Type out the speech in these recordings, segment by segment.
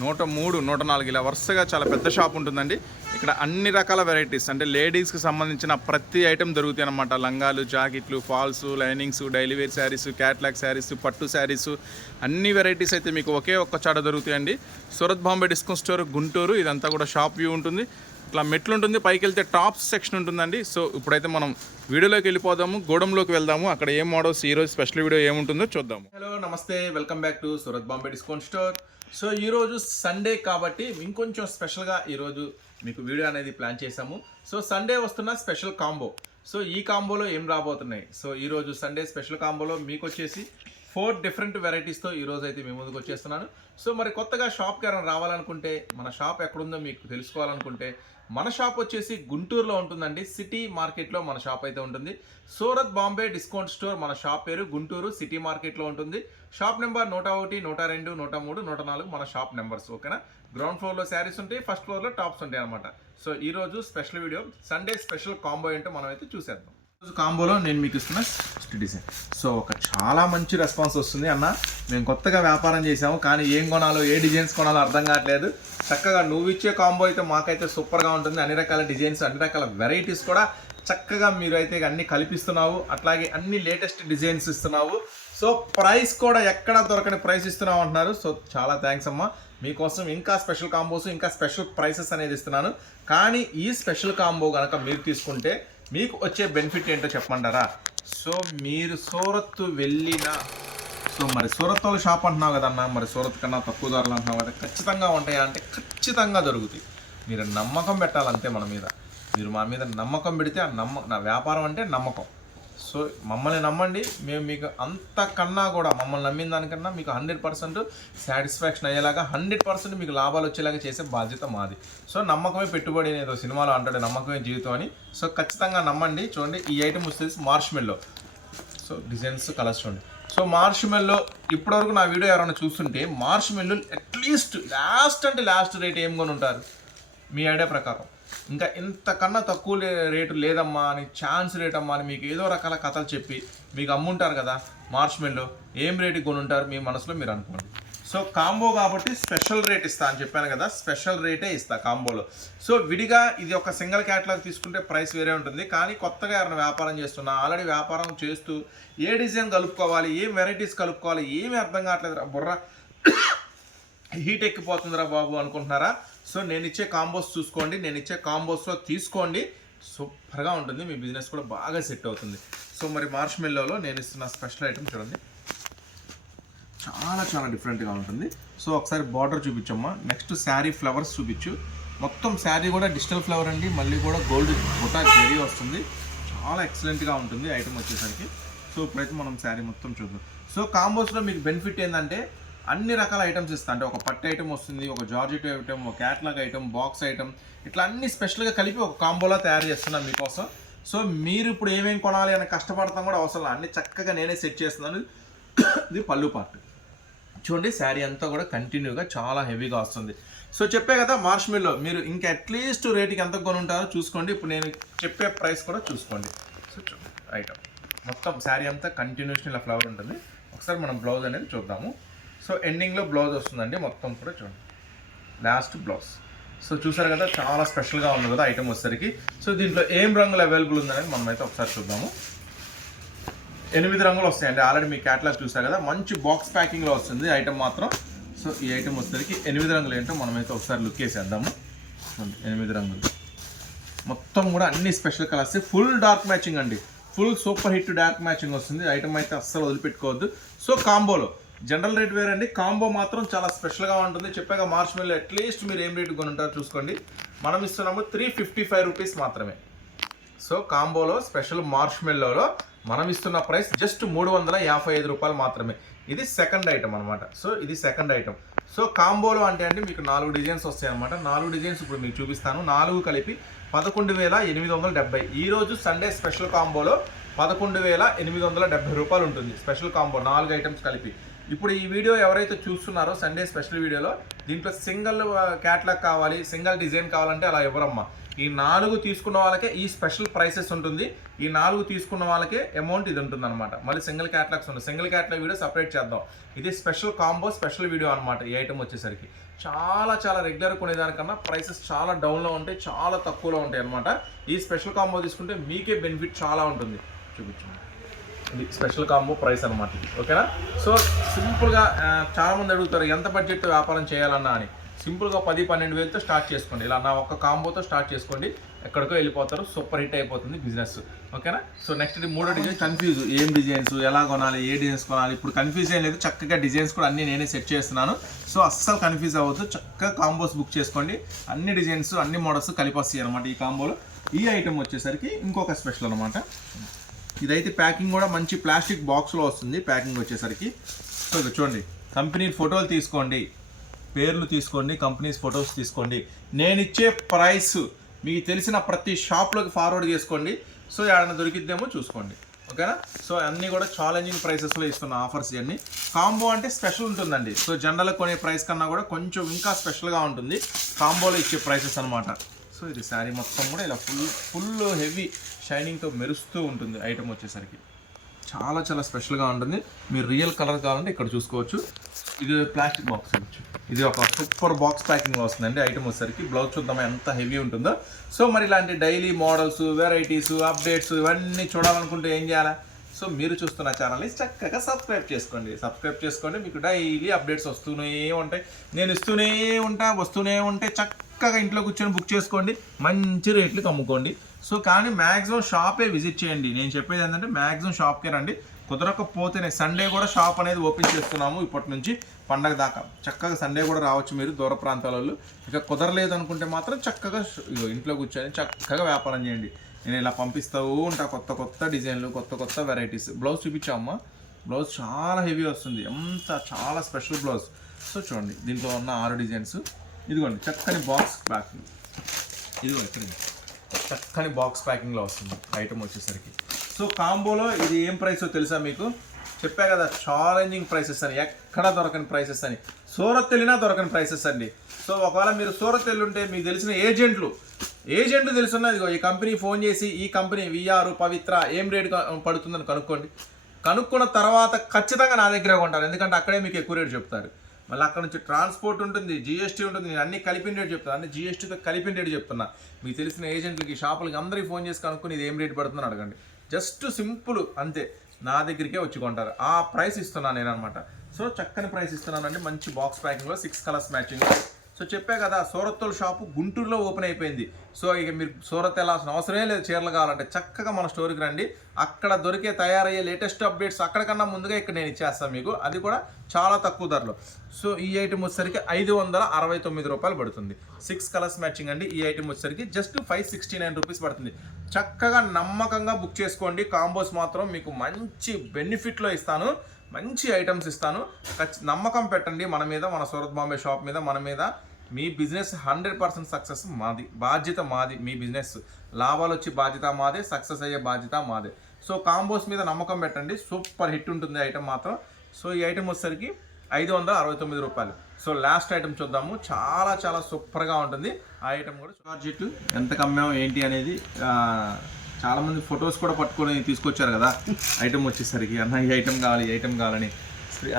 నూట మూడు నూట నాలుగు ఇలా వరుసగా చాలా పెద్ద షాప్ ఉంటుందండి. ఇక్కడ అన్ని రకాల వెరైటీస్ అంటే లేడీస్కి సంబంధించిన ప్రతి ఐటెం దొరుకుతాయి అన్నమాట. లంగాలు జాకెట్లు falls linings daily wear sarees catalogue sarees పట్టు శారీస్ అన్ని వెరైటీస్ అయితే మీకు ఒకే ఒక్క చాట దొరుకుతాయండి. సూరత్ బాంబే డిస్కౌంట్ స్టోర్ గుంటూరు ఇదంతా కూడా షాప్ వ్యూ ఉంటుంది. ఇట్లా మెట్లు ఉంటుంది పైకి వెళ్తే టాప్ సెక్షన్ ఉంటుందండి. సో ఇప్పుడైతే మనం వీడియోలోకి వెళ్ళిపోదాము. గోడంలోకి వెళ్దాము. అక్కడ ఏం మోడల్స్ ఈ రోజు స్పెషల్ వీడియో ఏముంటుందో చూద్దాము. హలో నమస్తే. Welcome back to Surat Bombay discount store. So ఈరోజు సండే కాబట్టి ఇంకొంచెం స్పెషల్గా ఈరోజు మీకు వీడియో అనేది ప్లాన్ చేశాము. సో సండే వస్తున్న స్పెషల్ కాంబో. సో ఈ కాంబోలో ఏం రాబోతున్నాయి? సో ఈరోజు సండే స్పెషల్ కాంబోలో మీకు వచ్చేసి ఫోర్ డిఫరెంట్ వెరైటీస్తో ఈ రోజు అయితే మీ ముందుకు వచ్చేస్తున్నాను. సో మరి కొత్తగా షాప్కి ఎవరైనా రావాలనుకుంటే మన షాప్ ఎక్కడుందో మీకు తెలుసుకోవాలనుకుంటే మన షాప్ వచ్చేసి గుంటూరులో ఉంటుందండి. సిటీ మార్కెట్లో మన షాప్ అయితే ఉంటుంది. సూరత్ బాంబే డిస్కౌంట్ స్టోర్ మన షాప్ పేరు గుంటూరు సిటీ మార్కెట్లో ఉంటుంది. షాప్ నెంబర్ నూట ఒకటి నూట రెండు నూట మూడు నూట నాలుగు మన షాప్ నెంబర్స్ ఓకేనా? గ్రౌండ్ ఫ్లోర్లో శారీస్ ఉంటాయి ఫస్ట్ ఫ్లోర్లో టాప్స్ ఉంటాయి అనమాట సో ఈ రోజు special video Sunday special combo ఏంటో మనం అయితే చూసేద్దాం ఈరోజు కాంబోలో నేను మీకు ఇస్తున్న ఫస్ట్ డిజైన్. సో ఒక చాలా మంచి రెస్పాన్స్ వస్తుంది అన్న. మేము కొత్తగా వ్యాపారం చేసాము కానీ ఏం కొనాలో ఏ డిజైన్స్ కొనాలో అర్థం కావట్లేదు. చక్కగా నువ్వు ఇచ్చే కాంబో అయితే మాకైతే సూపర్గా ఉంటుంది. అన్ని రకాల డిజైన్స్ అన్ని రకాల వెరైటీస్ కూడా చక్కగా మీరు అయితే అన్ని కల్పిస్తున్నావు. అట్లాగే అన్ని లేటెస్ట్ డిజైన్స్ ఇస్తున్నావు. సో ప్రైస్ కూడా ఎక్కడ దొరకని ప్రైస్ ఇస్తున్నావు అంటున్నారు. సో చాలా థ్యాంక్స్ అమ్మా. మీకోసం ఇంకా స్పెషల్ కాంబోస్ ఇంకా స్పెషల్ ప్రైసెస్ అనేది ఇస్తున్నాను. కానీ ఈ స్పెషల్ కాంబో కనుక మీరు తీసుకుంటే మీకు వచ్చే బెనిఫిట్ ఏంటో చెప్పమంటారా? సో మీరు సూరత్ వెళ్ళిన సో మరి సూరత్ షాప్ అంటున్నావు కదన్నా మరి సూరత్ కన్నా తక్కువ ధరలు అంటున్నావు కదా ఖచ్చితంగా ఉంటాయా అంటే ఖచ్చితంగా దొరుకుతాయి. మీరు నమ్మకం పెట్టాలంతే మన మీద. మీరు మా మీద నమ్మకం పెడితే ఆ నమ్మ నా వ్యాపారం అంటే నమ్మకం. సో మమ్మల్ని నమ్మండి. మేము మీకు అంతకన్నా కూడా మమ్మల్ని నమ్మిన దానికన్నా మీకు హండ్రెడ్ పర్సెంట్ సాటిస్ఫాక్షన్ అయ్యేలాగా హండ్రెడ్ పర్సెంట్ మీకు లాభాలు వచ్చేలాగా చేసే బాధ్యత మాది. సో నమ్మకమే పెట్టుబడి ఏదో సినిమాలో అంటాడు నమ్మకమే జీవితం అని. సో ఖచ్చితంగా నమ్మండి. చూడండి ఈ ఐటమ్ వచ్చేసి marshmallow so designs colours చూడండి. సో మార్ష్ మెల్లో ఇప్పటివరకు నా వీడియో ఎవరైనా చూస్తుంటే మార్ష్ మెల్లో అట్లీస్ట్ లాస్ట్ అంటే లాస్ట్ రేట్ ఏం కొని ఉంటారు మీ ఐడియా ప్రకారం. ఇంకా ఇంతకన్నా తక్కువ లే- రేటు లేదమ్మా అని ఛాన్స్ రేట్ అమ్మా అని మీకు ఏదో రకాల కథలు చెప్పి మీకు అమ్ముంటారు కదా మార్చ్ మెల్లో ఏం రేటు కొనుంటారు మీ మనసులో మీరు అనుకోండి. సో కాంబో కాబట్టి స్పెషల్ రేట్ ఇస్తా అని చెప్పాను కదా స్పెషల్ రేటే ఇస్తా కాంబోలో. సో విడిగా ఇది ఒక సింగిల్ క్యాటలాగ్ తీసుకుంటే ప్రైస్ వేరే ఉంటుంది కానీ కొత్తగా ఎవరైనా వ్యాపారం చేస్తున్నా ఆల్రెడీ వ్యాపారం చేస్తూ ఏ డిజైన్ కలుపుకోవాలి ఏం వెరైటీస్ కలుపుకోవాలి ఏమీ అర్థం కావట్లేదు బుర్ర. హీట్ ఎక్కిపోతుందిరా బాబు అనుకుంటున్నారా? సో నేను ఇచ్చే కాంబోస్ చూసుకోండి నేను ఇచ్చే కాంబోస్లో తీసుకోండి. సూపర్గా ఉంటుంది మీ బిజినెస్ కూడా బాగా సెట్ అవుతుంది. సో మరి మార్ష్ మెల్లోలో నేను ఇస్తున్న స్పెషల్ ఐటమ్ చూడండి. చాలా చాలా డిఫరెంట్గా ఉంటుంది. సో ఒకసారి బార్డర్ చూపించమ్మా. నెక్స్ట్ శారీ ఫ్లవర్స్ చూపించు. మొత్తం శారీ కూడా డిజిటల్ ఫ్లవర్ అండి. మళ్ళీ కూడా గోల్డ్ బుటా జెరీ వస్తుంది. చాలా ఎక్సలెంట్గా ఉంటుంది ఐటమ్ వచ్చేసరికి. సో ఇప్పుడైతే మనం శారీ మొత్తం చూద్దాం. సో కాంబోస్లో మీకు బెనిఫిట్ ఏంటంటే అన్ని రకాల ఐటమ్స్ ఇస్తా. అంటే ఒక పట్టు ఐటమ్ వస్తుంది ఒక జార్జెట్ ఐటమ్ ఒక క్యాట్లాగ్ ఐటమ్ బాక్స్ ఐటమ్ ఇట్లా అన్ని స్పెషల్గా కలిపి ఒక కాంబోలా తయారు చేస్తున్నాను మీకోసం. సో మీరు ఇప్పుడు ఏమేమి కొనాలి అని కష్టపడతాం కూడా అవసరం అన్ని చక్కగా నేనే సెట్ చేస్తున్నాను. ఇది పళ్ళు పార్ట్ చూడండి శారీ అంతా కూడా కంటిన్యూగా చాలా హెవీగా వస్తుంది. సో చెప్పే కదా మార్ష్ మిల్లో మీరు ఇంకా అట్లీస్ట్ రేటుకి ఎంత కొనుంటారో చూసుకోండి. ఇప్పుడు నేను చెప్పే ప్రైస్ కూడా చూసుకోండి. సో ఐటమ్ మొత్తం శారీ అంతా కంటిన్యూషన్ ఇలా ఫ్లవర్ ఉంటుంది. ఒకసారి మనం బ్లౌజ్ అనేది చూద్దాము. సో ఎండింగ్లో బ్లౌజ్ వస్తుందండి. మొత్తం కూడా చూడండి. లాస్ట్ బ్లౌజ్ సో చూసారు కదా చాలా స్పెషల్గా ఉంది కదా ఐటమ్ వచ్చేసరికి. సో దీంట్లో ఏం రంగులు అవైలబుల్ ఉందనేది మనమైతే ఒకసారి చూద్దాము. ఎనిమిది రంగులు వస్తాయండి. ఆల్రెడీ మీ క్యాటలాగ్ చూసారు కదా మంచి బాక్స్ ప్యాకింగ్లో వస్తుంది ఐటమ్ మాత్రం. సో ఈ ఐటమ్ వచ్చేసరికి ఎనిమిది రంగులు ఏంటో మనమైతే ఒకసారి లుక్ వేసేద్దాము ఎనిమిది రంగులు. మొత్తం కూడా అన్ని special colours full dark matching అండి. Full super hit dark matching వస్తుంది. ఐటమ్ అయితే అస్సలు వదిలిపెట్టుకోవద్దు. సో కాంబోలో జనరల్ రేట్ వేరండి కాంబో మాత్రం చాలా స్పెషల్గా ఉంటుంది. చెప్పాక మార్చ్ మెల్లో అట్లీస్ట్ మీరు ఏం రేటు కొనుంటారో చూసుకోండి. మనం ఇస్తున్నాము త్రీ ఫిఫ్టీ ఫైవ్ రూపీస్ మాత్రమే. సో కాంబోలో స్పెషల్ మార్చ్ మెల్లోలో మనం ఇస్తున్న ప్రైస్ జస్ట్ మూడు వందల యాభై ఐదు రూపాయలు మాత్రమే. ఇది సెకండ్ ఐటమ్ అనమాట సో ఇది సెకండ్ ఐటమ్ సో కాంబోలో అంటే అండి మీకు నాలుగు డిజైన్స్ వస్తాయి అనమాట నాలుగు డిజైన్స్ ఇప్పుడు మీకు చూపిస్తాను. నాలుగు కలిపి పదకొండు వేల ఎనిమిది వందల డెబ్బై. ఈరోజు సండే స్పెషల్ కాంబోలో పదకొండు వేల ఎనిమిది వందల డెబ్బై రూపాయలు ఉంటుంది. స్పెషల్ కాంబో నాలుగు ఐటమ్స్ కలిపి. ఇప్పుడు ఈ వీడియో ఎవరైతే చూస్తున్నారో సండే స్పెషల్ వీడియోలో దీంట్లో సింగిల్ క్యాట్లాగ్ కావాలి సింగిల్ డిజైన్ కావాలంటే అలా ఇవ్వరమ్మా ఈ నాలుగు తీసుకున్న వాళ్ళకే ఈ స్పెషల్ ప్రైసెస్ ఉంటుంది. ఈ నాలుగు తీసుకున్న వాళ్ళకే అమౌంట్ ఇది ఉంటుంది అనమాట మళ్ళీ సింగిల్ క్యాట్లాగ్స్ ఉన్నాయి. సింగిల్ క్యాట్లాగ్ వీడియో సపరేట్ చేద్దాం. ఇది స్పెషల్ కాంబో స్పెషల్ వీడియో అనమాట ఈ ఐటమ్ వచ్చేసరికి. చాలా చాలా రెగ్యులర్ కొనేదానికన్నా ప్రైసెస్ చాలా డౌన్లో ఉంటాయి చాలా తక్కువలో ఉంటాయి అనమాట ఈ స్పెషల్ కాంబో తీసుకుంటే మీకే బెనిఫిట్ చాలా ఉంటుంది. చూపించండి ఇది స్పెషల్ కాంబో ప్రైస్ అనమాట ఓకేనా? సో సింపుల్గా చాలామంది చాలా మంది అడుగుతారు ఎంత బడ్జెట్ వ్యాపారం చేయాలన్నా అని? సింపుల్గా పది పన్నెండు వేలతో స్టార్ట్ చేసుకోండి. ఇలా నా ఒక్క కాంబోతో స్టార్ట్ చేసుకోండి. ఎక్కడికో వెళ్ళిపోతారు సూపర్ హిట్ అయిపోతుంది బిజినెస్. ఓకేనా? సో నెక్స్ట్ ఇది మూడో డిజైన్ కన్ఫ్యూజ్ ఏం డిజైన్స్ ఎలా కొనాలి ఏ డిజైన్స్ కొనాలి? ఇప్పుడు కన్ఫ్యూజ్ ఏం లేదు చక్కగా డిజైన్స్ కూడా అన్ని నేనే సెట్ చేస్తున్నాను. సో అస్సలు కన్ఫ్యూజ్ అవ్వద్దు చక్కగా కాంబోస్ బుక్ చేసుకోండి. అన్ని డిజైన్స్ అన్ని మోడల్స్ కలిపి వస్తాయి అనమాట ఈ కాంబోలో. ఈ ఐటమ్ వచ్చేసరికి ఇంకొక స్పెషల్ అనమాట ఇదైతే ప్యాకింగ్ కూడా మంచి ప్లాస్టిక్ బాక్స్లో వస్తుంది ప్యాకింగ్ వచ్చేసరికి. సో చూడండి కంపెనీ ఫోటోలు తీసుకోండి పేర్లు తీసుకోండి కంపెనీస్ ఫొటోస్ తీసుకోండి. నేను ఇచ్చే ప్రైస్ మీకు తెలిసిన ప్రతి షాప్లోకి ఫార్వర్డ్ చేసుకోండి. సో ఏడైనా దొరికిద్దేమో చూసుకోండి. ఓకేనా? సో అన్నీ కూడా ఛాలెంజింగ్ ప్రైసెస్లో ఇస్తున్న ఆఫర్స్ ఇవన్నీ. కాంబో అంటే స్పెషల్ ఉంటుందండి. సో జనరల్ కొనే ప్రైస్ కన్నా కూడా కొంచెం ఇంకా స్పెషల్గా ఉంటుంది. కాంబోలో ఇచ్చే ప్రైసెస్ అనమాట సో ఇది శారీ మొత్తం కూడా ఇలా ఫుల్ ఫుల్ హెవీ షైనింగ్తో మెరుస్తూ ఉంటుంది ఐటమ్ వచ్చేసరికి. చాలా చాలా స్పెషల్గా ఉంటుంది. మీరు రియల్ కలర్ కావాలంటే ఇక్కడ చూసుకోవచ్చు. ఇది ప్లాస్టిక్ బాక్స్ ఇవ్వచ్చు ఇది ఒక సూపర్ బాక్స్ ప్యాకింగ్లో వస్తుందండి. ఐటమ్ వచ్చేసరికి బ్లౌజ్ చూద్దాం ఎంత హెవీ ఉంటుందో. సో మరి ఇలాంటి డైలీ మోడల్స్ వెరైటీస్ అప్డేట్స్ ఇవన్నీ చూడాలనుకుంటే ఏం చేయాలా? సో మీరు చూస్తున్న ఛానల్ని చక్కగా సబ్స్క్రైబ్ చేసుకోండి. సబ్స్క్రైబ్ చేసుకోండి. మీకు డైలీ అప్డేట్స్ వస్తూనే ఉంటాయి. నేను ఇస్తూనే ఉంటా వస్తూనే ఉంటే చక్కగా ఇంట్లో కూర్చొని బుక్ చేసుకోండి. మంచి రేట్లు అమ్ముకోండి. సో కానీ మ్యాక్సిమం షాపే విజిట్ చేయండి. నేను చెప్పేది ఏంటంటే మ్యాక్సిమం షాప్కే రండి. కుదరకపోతేనే సండే కూడా షాప్ అనేది ఓపెన్ చేస్తున్నాము ఇప్పటి నుంచి పండగ దాకా. చక్కగా సండే కూడా రావచ్చు మీరు దూర ప్రాంతాలలో ఇక కుదరలేదు అనుకుంటే మాత్రం చక్కగా ఇంట్లో కూర్చొని చక్కగా వ్యాపారం చేయండి. నేను ఇలా పంపిస్తూ ఉంటా కొత్త కొత్త డిజైన్లు కొత్త కొత్త వెరైటీస్ బ్లౌజ్ చూపించామ్మా బ్లౌజ్ చాలా హెవీ వస్తుంది. ఎంత చాలా స్పెషల్ బ్లౌజ్ సో చూడండి దీంట్లో ఉన్న ఆరు డిజైన్స్ ఇదిగోండి చక్కని బాక్స్ బ్యాక్ ఇదిగో ఇక్కడ చక్కని బాక్స్ ప్యాకింగ్లో వస్తుంది ఐటమ్ వచ్చేసరికి. సో కాంబోలో ఇది ఏం ప్రైస్ తెలుసా మీకు? చెప్పా కదా ఛాలెంజింగ్ ప్రైసెస్ అని ఎక్కడ దొరకని ప్రైసెస్ అని. సూరత్ వెళ్ళినా దొరకని ప్రైసెస్ అండి. సో ఒకవేళ మీరు సూరత్ ఉంటే మీకు తెలిసిన ఏజెంట్లు ఏజెంట్లు తెలుసున్నది ఈ కంపెనీ ఫోన్ చేసి ఈ కంపెనీ విఆర్ పవిత్ర ఏం రేట్ పడుతుందని కనుక్కోండి. కనుక్కున్న తర్వాత ఖచ్చితంగా నా దగ్గర కొంటారు ఎందుకంటే అక్కడే మీకు ఎక్కువ రేట్ చెప్తారు. మళ్ళీ అక్కడ నుంచి ట్రాన్స్పోర్ట్ ఉంటుంది జిఎస్టీ ఉంటుంది. నేను అన్ని కలిపిన రేటు చెప్తాను అన్ని జిఎస్టీతో కలిపిన రేటు చెప్తున్నా. మీకు తెలిసిన ఏజెంట్లకి షాపులకి అందరికీ ఫోన్ చేసి కనుక్కొని ఇది ఏం రేట్ పడుతుందని అడగండి. జస్ట్ సింపుల్ అంతే. నా దగ్గరికే వచ్చి కొంటారు. ఆ ప్రైస్ ఇస్తున్నాను నేను అనమాట సో చక్కని ప్రైస్ ఇస్తున్నానండి. మంచి బాక్స్ ప్యాకింగ్లో సిక్స్ కలర్స్ మ్యాచింగ్. సో చెప్పే కదా సూరత్తుల షాపు గుంటూరులో ఓపెన్ అయిపోయింది. సో ఇక మీరు సూరత్ వెళ్ళాల్సిన అవసరమే లేదు చీరలు కావాలంటే చక్కగా మన స్టోర్కి రండి. అక్కడ దొరికే తయారయ్యే లేటెస్ట్ అప్డేట్స్ అక్కడికన్నా ముందుగా ఇక్కడ నేను ఇచ్చేస్తాను మీకు. అది కూడా చాలా తక్కువ ధరలో. సో ఈ ఐటమ్ వచ్చేసరికి ఐదు వందల అరవై తొమ్మిది రూపాయలు పడుతుంది. సిక్స్ కలర్స్ మ్యాచింగ్ అండి. ఈ ఐటమ్ వచ్చేసరికి just five sixty nine rupees పడుతుంది. చక్కగా నమ్మకంగా బుక్ చేసుకోండి. కాంబోస్ మాత్రం మీకు మంచి బెనిఫిట్లో ఇస్తాను. మంచి ఐటమ్స్ ఇస్తాను. ఖచ్చి- నమ్మకం పెట్టండి మన మీద మన సూరత్ బాంబే షాప్ మీద మన మీద. మీ బిజినెస్ హండ్రెడ్ పర్సెంట్ సక్సెస్ మాది. బాధ్యత మాది మీ బిజినెస్. లాభాలు వచ్చి బాధ్యత మాదే సక్సెస్ అయ్యే బాధ్యత మాదే. సో కాంబోస్ మీద నమ్మకం పెట్టండి. సూపర్ హిట్ ఉంటుంది ఐటమ్ మాత్రం. సో ఈ ఐటమ్ వచ్చేసరికి ఐదు వందల అరవై తొమ్మిది రూపాయలు. సో లాస్ట్ ఐటమ్ చూద్దాము. చాలా చాలా సూపర్గా ఉంటుంది. ఆ ఐటమ్ కూడా చార్జెట్ ఎంత కమ్మాం ఏంటి అనేది చాలామంది ఫొటోస్ కూడా పట్టుకొని తీసుకొచ్చారు కదా. ఐటమ్ వచ్చేసరికి అన్న ఈ ఐటమ్ కావాలి ఈ ఐటమ్ కావాలని.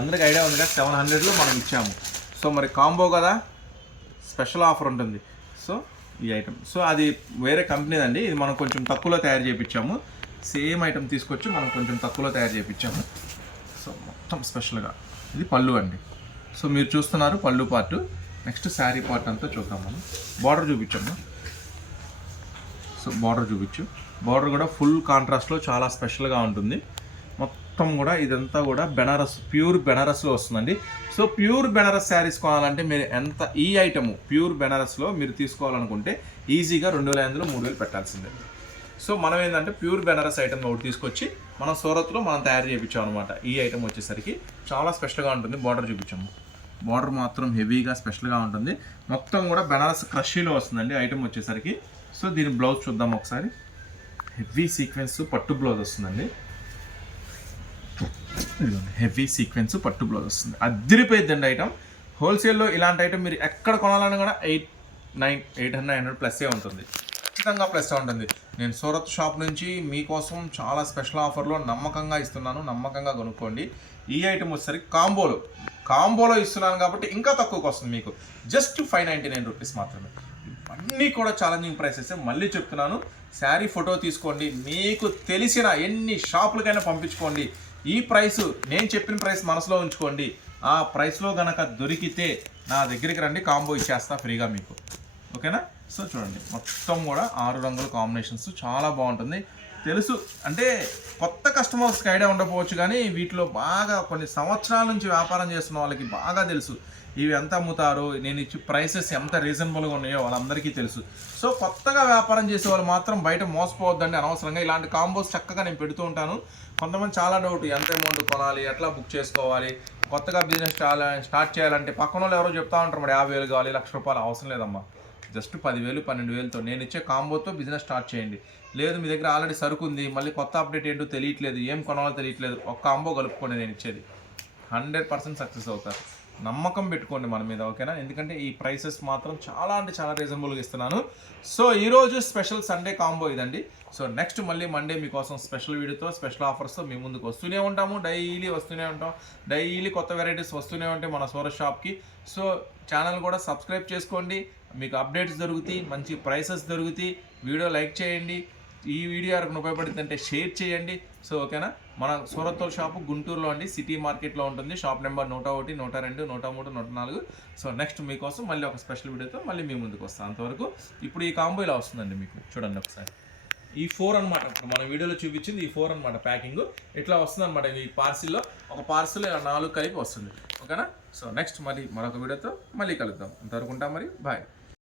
అందరికి ఐడియా ఉంది కదా సెవెన్ హండ్రెడ్లో మనం ఇచ్చాము. సో మరి కాంబో కదా స్పెషల్ ఆఫర్ ఉంటుంది. సో ఈ ఐటమ్ సో అది వేరే కంపెనీది అండి ఇది మనం కొంచెం తక్కువలో తయారు చేయించాము సేమ్ ఐటమ్ తీసుకొచ్చి మనం కొంచెం తక్కువలో తయారు చేయించాము సో మొత్తం స్పెషల్గా ఇది పళ్ళు అండి. సో మీరు చూస్తున్నారు పళ్ళు పార్ట్. నెక్స్ట్ శారీ పార్ట్ అంతా చూద్దాం మనం. బార్డర్ చూపించమ్మా. సో బార్డర్ చూపించు. బార్డర్ కూడా ఫుల్ కాంట్రాస్ట్లో చాలా స్పెషల్గా ఉంటుంది. మొత్తం కూడా ఇదంతా కూడా బెనారస్ ప్యూర్ బెనారస్లో వస్తుందండి. సో ప్యూర్ బెనారస్ శారీస్ కొనాలంటే మీరు ఎంత ఈ ఐటమ్ ప్యూర్ బెనారస్లో మీరు తీసుకోవాలనుకుంటే ఈజీగా రెండు వేల ఐదులో మూడు వేలు పెట్టాల్సిందే. సో మనం ఏంటంటే ప్యూర్ బెనారస్ ఐటమ్ ఒకటి తీసుకొచ్చి మనం సూరత్లో మనం తయారు చేయించాం అనమాట ఈ ఐటమ్ వచ్చేసరికి చాలా స్పెషల్గా ఉంటుంది బార్డర్ చూపించాము. బార్డర్ మాత్రం హెవీగా స్పెషల్గా ఉంటుంది. మొత్తం కూడా బెనారస్ క్రషీలో వస్తుందండి ఐటమ్ వచ్చేసరికి. సో దీని బ్లౌజ్ చూద్దాం ఒకసారి. హెవీ సీక్వెన్స్ పట్టు బ్లౌజ్ వస్తుందండి. హెవీ సీక్వెన్స్ పట్టు బ్లౌజ్ వస్తుంది. అద్దరిపోయిద్దండి ఐటమ్ హోల్సేల్లో ఇలాంటి ఐటమ్ మీరు ఎక్కడ కొనాలన్నా కూడా eight nine eight hundred hundred ప్లస్సే ఉంటుంది. ఖచ్చితంగా ప్లస్ ఉంటుంది. నేను సూరత్ షాప్ నుంచి మీకోసం చాలా స్పెషల్ ఆఫర్లో నమ్మకంగా ఇస్తున్నాను. నమ్మకంగా కొనుక్కోండి. ఈ ఐటమ్ వచ్చేసరికి కాంబోలో. కాంబోలో ఇస్తున్నాను కాబట్టి ఇంకా తక్కువకి వస్తుంది మీకు. Just five ninety nine rupees మాత్రమే. అన్నీ కూడా ఛాలెంజింగ్ ప్రైసెస్ మళ్ళీ చెప్తున్నాను. శారీ ఫోటో తీసుకోండి. మీకు తెలిసిన ఎన్ని షాపులకైనా పంపించుకోండి. ఈ ప్రైస్ నేను చెప్పిన ప్రైస్ మనసులో ఉంచుకోండి. ఆ ప్రైస్లో గనక దొరికితే నా దగ్గరికి రండి కాంబో ఇచ్చేస్తా ఫ్రీగా మీకు. ఓకేనా? సో చూడండి మొత్తం కూడా ఆరు రంగుల కాంబినేషన్స్ చాలా బాగుంటుంది. తెలుసు అంటే కొత్త కస్టమర్స్కి ఐడియా ఉండకపోవచ్చు కానీ వీటిలో బాగా కొన్ని సంవత్సరాల నుంచి వ్యాపారం చేస్తున్న వాళ్ళకి బాగా తెలుసు. ఇవి ఎంత అమ్ముతారు? నేను ఇచ్చి ప్రైసెస్ ఎంత రీజనబుల్గా ఉన్నాయో వాళ్ళందరికీ తెలుసు. సో కొత్తగా వ్యాపారం చేసే వాళ్ళు మాత్రం బయట మోసపోవద్దండి అనవసరంగా. ఇలాంటి కాంబోస్ చక్కగా నేను పెడుతూ ఉంటాను. కొంతమంది చాలా డౌట్ ఎంత అమౌంట్ కొనాలి? ఎట్లా బుక్ చేసుకోవాలి? కొత్తగా బిజినెస్ స్టార్ట్ చేయాలంటే పక్కన వాళ్ళు ఎవరో చెప్తా ఉంటారు మరి యాభై వేలు కావాలి లక్ష రూపాయలు అవసరం లేదమ్మా. జస్ట్ పదివేలు పన్నెండు వేలతో నేను ఇచ్చే కాంబోతో బిజినెస్ స్టార్ట్ చేయండి. లేదు మీ దగ్గర ఆల్రెడీ సరుకు ఉంది మళ్ళీ కొత్త అప్డేట్ ఏంటో తెలియట్లేదు ఏం కొనాలో తెలియట్లేదు. ఒక కాంబో కలుపుకోండి నేను ఇచ్చేది. హండ్రెడ్ పర్సెంట్ సక్సెస్ అవుతారు. నమ్మకం పెట్టుకోండి మన మీద ఓకేనా? ఎందుకంటే ఈ ప్రైసెస్ మాత్రం చాలా అంటే చాలా రీజనబుల్గా ఇస్తున్నాను. సో ఈరోజు స్పెషల్ సండే కాంబో ఇదండి. సో నెక్స్ట్ మళ్ళీ మండే మీకోసం స్పెషల్ వీడియోతో స్పెషల్ ఆఫర్స్తో మీ ముందుకు వస్తూనే ఉంటాము. డైలీ వస్తూనే ఉంటాం. డైలీ కొత్త వెరైటీస్ వస్తూనే ఉంటాయి మన సోర షాప్కి సో ఛానల్ కూడా సబ్స్క్రైబ్ చేసుకోండి. మీకు అప్డేట్స్ దొరుకుతాయి మంచి ప్రైసెస్ దొరుకుతాయి. వీడియో లైక్ చేయండి. ఈ వీడియో ఎవరికి ఉపయోగపడుతుందంటే షేర్ చేయండి. సో ఓకేనా? మన సూరత్తోల్ షాపు గుంటూరులో అండి సిటీ మార్కెట్లో ఉంటుంది. షాప్ నెంబర్ నూట ఒకటి నూట రెండు నూట మూడు నూట నాలుగు. సో నెక్స్ట్ మీకోసం మళ్ళీ ఒక స్పెషల్ వీడియోతో మళ్ళీ మీ ముందుకు వస్తాను అంతవరకు ఇప్పుడు ఈ కాంబో ఇలా వస్తుందండి మీకు. చూడండి ఒకసారి. ఈ ఫోర్ అనమాట ఇప్పుడు మన వీడియోలో చూపించింది ఈ ఫోర్ అనమాట ప్యాకింగ్. ఇట్లా వస్తుంది అనమాట ఈ పార్సిల్లో. ఒక పార్సిల్ ఇలా నాలుగు కలిపి వస్తుంది. ఓకేనా? సో నెక్స్ట్ మళ్ళీ మరొక వీడియోతో మళ్ళీ కలుద్దాం. అంతవరకు ఉంటాం మరి. బాయ్.